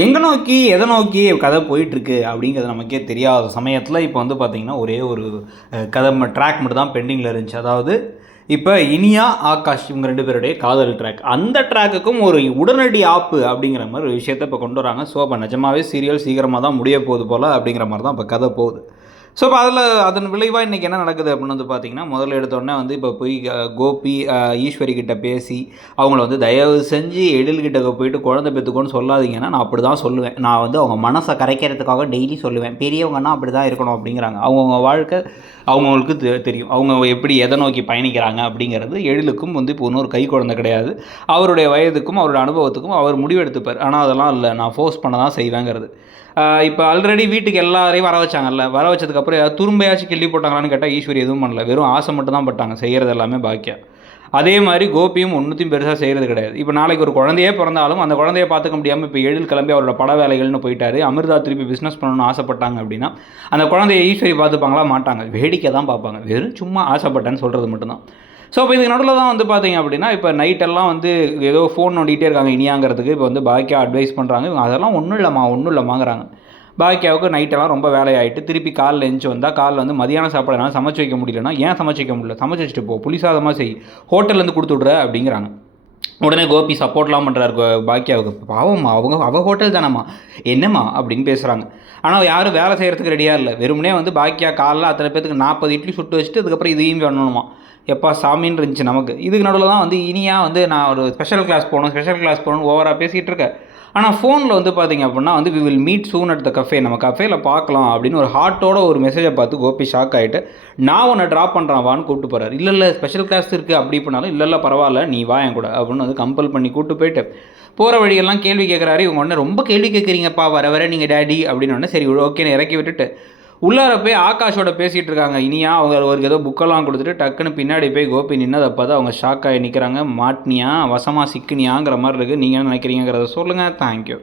எங்கே நோக்கி எதை நோக்கி கதை போயிட்டுருக்கு அப்படிங்கிறது நமக்கே தெரியாத சமயத்தில் இப்போ வந்து பார்த்திங்கன்னா ஒரே ஒரு கதை ட்ராக் மட்டும் தான் பெண்டிங்கில் இருந்துச்சு. அதாவது இப்போ இனியா ஆகாஷ் இவங்க 2 பேருடைய காதல் ட்ராக், அந்த ட்ராக்குக்கும் ஒரு உடனடி ஆப்பு அப்படிங்கிற மாதிரி ஒரு விஷயத்தை இப்போ கொண்டு வராங்க. ஸோ அப்போ நிஜமாகவே சீரியல் சீக்கிரமாக தான் முடிய போகுது போல் அப்படிங்கிற மாதிரி தான் இப்போ கதை போகுது. ஸோ இப்போ அதன் விளைவாக இன்றைக்கி என்ன நடக்குது அப்படின்னு வந்து பார்த்திங்கன்னா, முதல்ல எடுத்தோடனே வந்து இப்போ போய் கோபி ஈஸ்வரி கிட்ட பேசி அவங்கள வந்து தயவு செஞ்சு எழில்கிட்ட போயிட்டு குழந்தை பெற்றுக்கோன்னு சொல்லாதீங்கன்னா, நான் அப்படி தான் சொல்லுவேன். நான் வந்து அவங்க மனசை கரைக்கிறதுக்காக டெய்லி சொல்லுவேன். பெரியவங்கன்னா அப்படி தான் இருக்கணும் அப்படிங்கிறாங்க. அவங்கவுங்க வாழ்க்கை அவங்கவுங்களுக்கு தெரியும். அவங்க எப்படி எதை நோக்கி பயணிக்கிறாங்க அப்படிங்கிறது. எழிலுக்கும் வந்து இப்போ இன்னொரு கை குழந்தை கிடையாது. அவருடைய வயதுக்கும் அவருடைய அனுபவத்துக்கும் அவர் முடிவெடுத்துப்பார். ஆனால் அதெல்லாம் இல்லை, நான் ஃபோர்ஸ் பண்ண தான் செய்வேங்கிறது. இப்போ ஆல்ரெடி வீட்டுக்கு எல்லாரையும் வர வச்சாங்கல்ல, வர வச்சதுக்கப்புறம் ஏதாவது துரும்பையாச்சும் கிள்ளி போட்டாங்களான்னு கேட்டால் ஈஸ்வரி எதுவும் பண்ணல. வெறும் ஆசை மட்டும் தான் பட்டாங்க, செய்கிறது எல்லாமே பாக்கியா. அதே மாதிரி கோபியும் ஒன்றுத்தையும் பெருசாக செய்கிறது கிடையாது. இப்போ நாளைக்கு ஒரு குழந்தையே பிறந்தாலும் அந்த குழந்தைய பார்த்துக்க முடியாமல் இப்போ எழில் கிளம்பி அவரோட பட வேலைகள்னு போயிட்டாரு. அமிர்தா திருப்பி பிஸ்னஸ் பண்ணணும்னு ஆசைப்பட்டாங்க அப்படின்னா அந்த குழந்தைய ஈஸ்வரி பார்த்துப்பாங்களா? மாட்டாங்க, வேடிக்கை தான் பார்ப்பாங்க. வெறும் சும்மா ஆசைப்பட்டேன்னு சொல்கிறது மட்டும்தான். ஸோ இப்போ இதுக்கு நடுவில் தான் வந்து பார்த்தீங்க அப்படின்னா, இப்போ நைட்டெல்லாம் வந்து ஏதோ ஃபோன் நோண்டிகிட்டே இருக்காங்க இனியாங்கிறதுக்கு இப்போ வந்து பாக்கியா அட்வைஸ் பண்ணுறாங்க. இவங்க அதெல்லாம் ஒன்றும் இல்லைம்மாங்கிறாங்க. பாக்கியாவுக்கு நைட்டெல்லாம் ரொம்ப வேலையாகிட்டு திருப்பி காலில் எழுந்துச்சி வந்தால் காலில் வந்து மதியானம் சாப்பாடு சமைச்சு வைக்க முடியலன்னா, ஏன் சமைச்சு வைக்க முடியல? சமைச்சு வச்சுட்டு போ, புளிசாதமாக செய், ஹோட்டல்லேருந்து கொடுத்து விட்ற அப்படிங்கிறாங்க. உடனே கோபி சப்போர்ட்லாம் பண்ணுறாரு பாக்கியாவுக்கு. பாவம்மா, அவள் ஹோட்டல் தானம்மா, என்னம்மா அப்படின்னு பேசுகிறாங்க. ஆனால் யாரும் வேலை செய்கிறதுக்கு ரெடியாக இல்லை. வெறுமனே வந்து பாக்கியா காலைல அத்தனை பேத்துக்கு 40 இட்லி சுட்டு வச்சுட்டு அதுக்கப்புறம் இதையும் பண்ணணுமா? எப்பா சாமின்னு இருந்துச்சு நமக்கு. இதுக்கு நடுவில் தான் வந்து இனியா வந்து நான் ஒரு ஸ்பெஷல் கிளாஸ் போகணும்னு ஓவராக பேசிகிட்டு இருக்கேன். ஆனால் ஃபோனில் வந்து பார்த்திங்க அப்படின்னா வந்து we will meet soon at the cafe, நம்ம கஃபேல பார்க்கலாம் அப்படின்னு ஒரு ஹார்ட்டோட ஒரு மெசேஜை பார்த்து கோபி ஷாக் ஆகிட்டு, நான் உன்னை ட்ராப் பண்ணுறான் வான்னு கூப்பிட்டு போகிறார். இல்லை ஸ்பெஷல் கிளாஸ் இருக்குது அப்படி பண்ணாலும் இல்லை பரவாயில்ல நீ வா என் கூட அப்படின்னு வந்து கம்பல் பண்ணி கூப்பிட்டு போயிட்டு போகிற வழியெல்லாம் கேள்வி கேட்குறாரு. இவங்க உடனே ரொம்ப கேள்வி கேட்குறீங்கப்பா, வர நீங்கள் டேடி அப்படின்னு உடனே சரி ஓகேன்னு இறக்கி விட்டுட்டு உள்ளார போய் ஆகாஷோட பேசிகிட்டு இருக்காங்க. இனியா அவங்க அவருக்கு ஏதோ புக்கெல்லாம் கொடுத்துட்டு டக்குன்னு பின்னாடி போய் கோபி நின்னதை பார்த்து அவங்க ஷாக் ஆகி நிற்கிறாங்க. மாட்னியா வசமாக சிக்கினியாங்கிற மாதிரி இருக்குது. நீங்கள் என்ன நினைக்கிறீங்கிறத சொல்லுங்கள். தேங்க்யூ.